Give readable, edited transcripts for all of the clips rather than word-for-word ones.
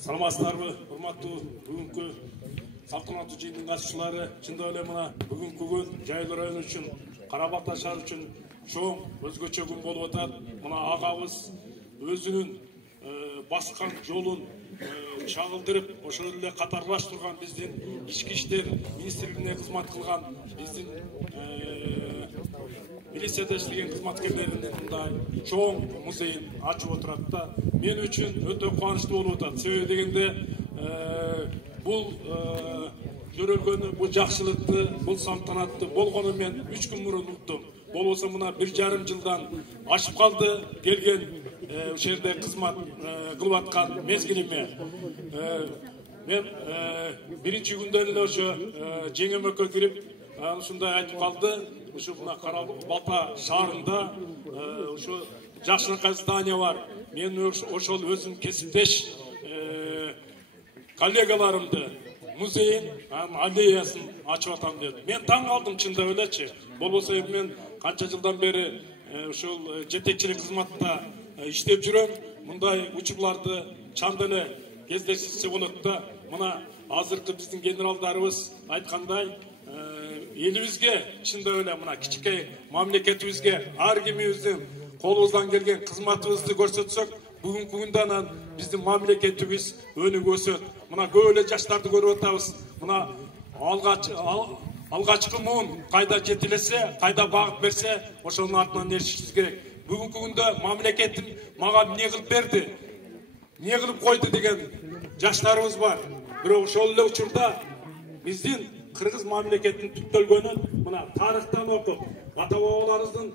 Саламатсыздарбы, урматтуу бүгүнкү салтанаттуу жыйындын катышчылары, чындап эле мына бүгүнкү күн Жайыл району үчүн, Карабалта шаары үчүн чоң өзгөчө күн болуп атат. Мына агабыз өзүнүн баскан жолун чагылдырып, ошол эле катарлаштырган биздин ички иштер министрлигине кызмат кылган биздин милицияда иштеген кызматкерлеринин мындай чоң музейин ачып отурат да. Мен үчүн өтө кубанычтуу болуп атат. Себеби дегенде бул көрөлгөнү, бул жакшылыкты, бул салтанатты болгону мен 3 күн мурун уктум. Болбосо мына 1,5 жылдан ашып калды келген ошол жерде кызмат кылып аткан мезгилиме. Мен биринчи күндөн эле ошо жеңөмөккө кирип ушундай айтып калды. Ошо мына Карабалта шаарында ошо жакшынакай здание бар. Мен ошол өзүм кесиптеш коллегаларымды музейин, аллеясын ачып атам деп. Мен таң калдым чындап элечи. Болбосо мен канча жылдан бери ошол жетекчилик кызматта иштеп жүрөм. Мындай учурларды чанда эле кездешсе болот да. Мына азыркы биздин генералдарыбыз айткандай, элибизге чындап эле мына кичикей мамлекетибизге ар кимибиздин колубуздан келген кызматыбызды көрсөтсөк, бүгүнкү күндө анан биздин мамлекетибиз өнүгүп өсөт. Мына көп эле жаштарды көрүп атабыз. Мына алгачкы муун кайда жетилесе, кайда багыт берсе, ошонун артынан эришишибиз керек. Бүгүнкү күндө мамлекетим мага эмне кылып берди, эмне кылып койду деген жаштарыбыз бар. Бирок ошол эле учурда биздин кыргыз мамлекетинин түптөлгөнүн мына тарыхтан окуп, ата бабаларыбыздын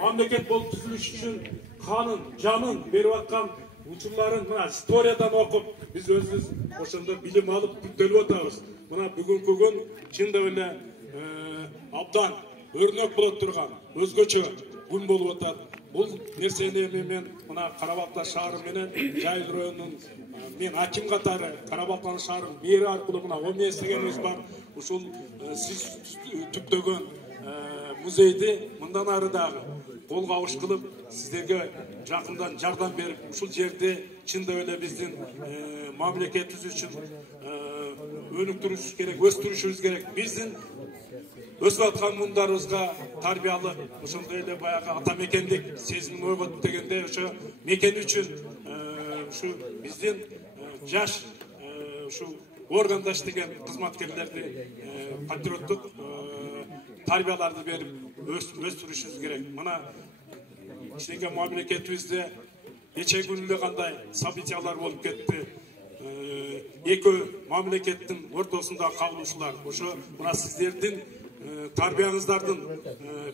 мамлекет болуп түзүлүш үчүн канын, жанын берип аткан учурларын мына историядан окуп, биз өзүбүз ошондо билим алып түптөлүп атабыз. Мына бүгүнкү күн чындап эле абдан өрнөк боло турган өзгөчө күн болуп атат. Бул нерсени мен мына Карабалта шаары менен Жайыл районунун мен аким катары Карабалта шаарынын мэри аркылуу мына ОМС дегенибиз бар. Ушул сиз түптөгөн музейди мындан ары дагы колго абыш кылып, сиздерге жакындан жардам берип, ушул жерди чындап эле биздин мамлекетибиз үчүн өнүктүрүшүбүз керек, өстүрүшүбүз керек. Биздин өсүп аткан муундарыбызга тарбиялык, ошондой эле баягы ата мекендик сезимин ойготуп дегенде, ошо мекен үчүн ушу биздин жаш ушу органда иштеген кызматкерлерди патриоттук тарбияларды берип өстүрүшүбүз керек. Мына кичинекей мамлекетибизде нече күн эле кандай событиялар болуп кетти. Эки мамлекеттин ортосунда кагылышуулар. Ошо мына сиздердин тарбияңыздардын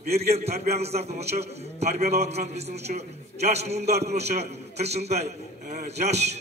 берген тарбияңыздардын ошо тарбиялап аткан биздин ошо жаш муундардын ошо кырсындай жаш